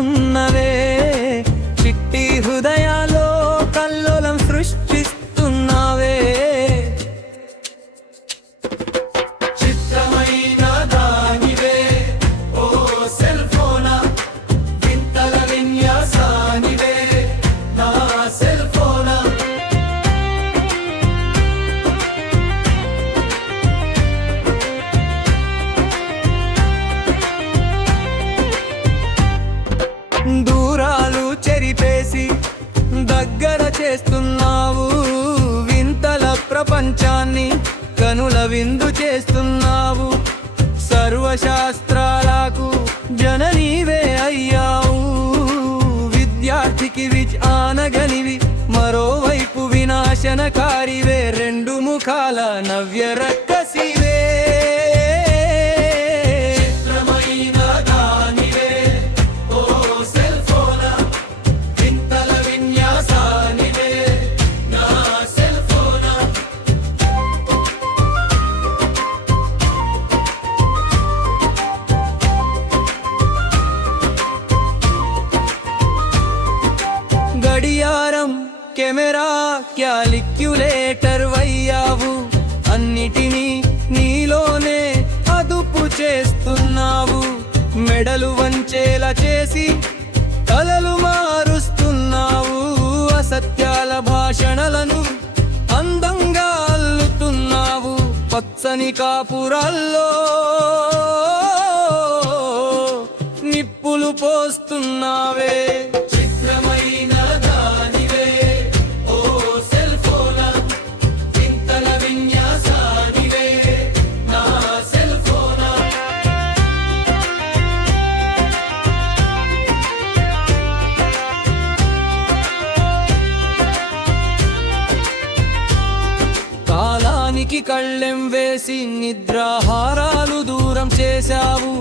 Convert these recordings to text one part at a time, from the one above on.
చేస్తున్నవే చిట్టి హృదయాలో కల్లోలం సృష్టిస్తున్నావే చిత్రమైన దానివే ఓ సెల్ ఫోనా వింతల విన్యాసానివే నా సెల్ ఫోనా దూరాలు చెరిపేసి దగ్గర చేస్తున్నావు వింతల ప్రపంచాన్ని కనుల విందు చేస్తున్నావు సర్వశాస్త్రాలకు జననీవే అయ్యావు విద్యార్థికి ఆనగనివి మరోవైపు వినాశనకారివే రెండు ముఖాల నవ్య రక్కసివే గడియారం కెమెరా క్యాలిక్యులేటర్ వయ్యావు అన్నిటినీ నీలోనే అదుపు చేస్తున్నావు మెడలు వంచేలా చేసి తలలు మారుస్తున్నావు అసత్యాల భాషణలను అందంగా అల్లుతున్నావు పచ్చని కాపురాల్లో నిప్పులు పోస్తున్నావే కాలానికి కళ్ళెం వేసి నిద్రాహారాలు దూరం చేశావు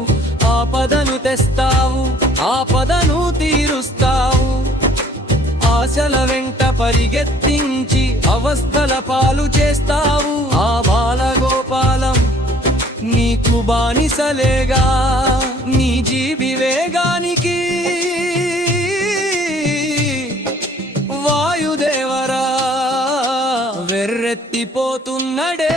ఆపదను తెస్తావు ఆపదను తీరుస్తావు ఆశల వెంట పరిగెత్తించి అవస్థల పాలు చేస్తావు ఆ బాలగోపాలం నీకు బానిసలేగా నీ జీవి వేగానికి వాయుదేవరా వెర్రెత్తిపోతున్నడే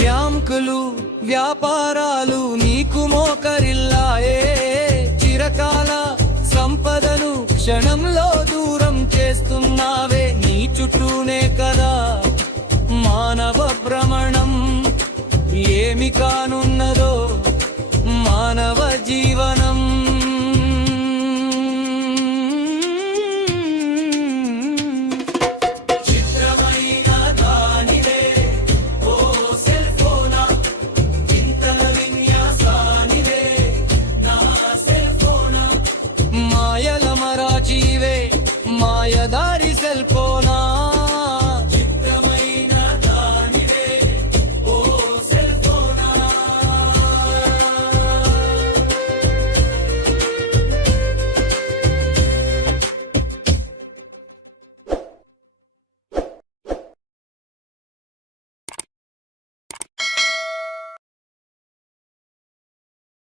బ్యాంకులు వ్యాపారాలు నీకు మోకరిల్లాయే చిరకాల సంపదను క్షణంలో దూరం చేస్తున్నావే నీ చుట్టూనే కదా మానవ భ్రమణం ఏమి కానున్నదో మానవ జీవనం మాయదారి సెల్ ఫోన్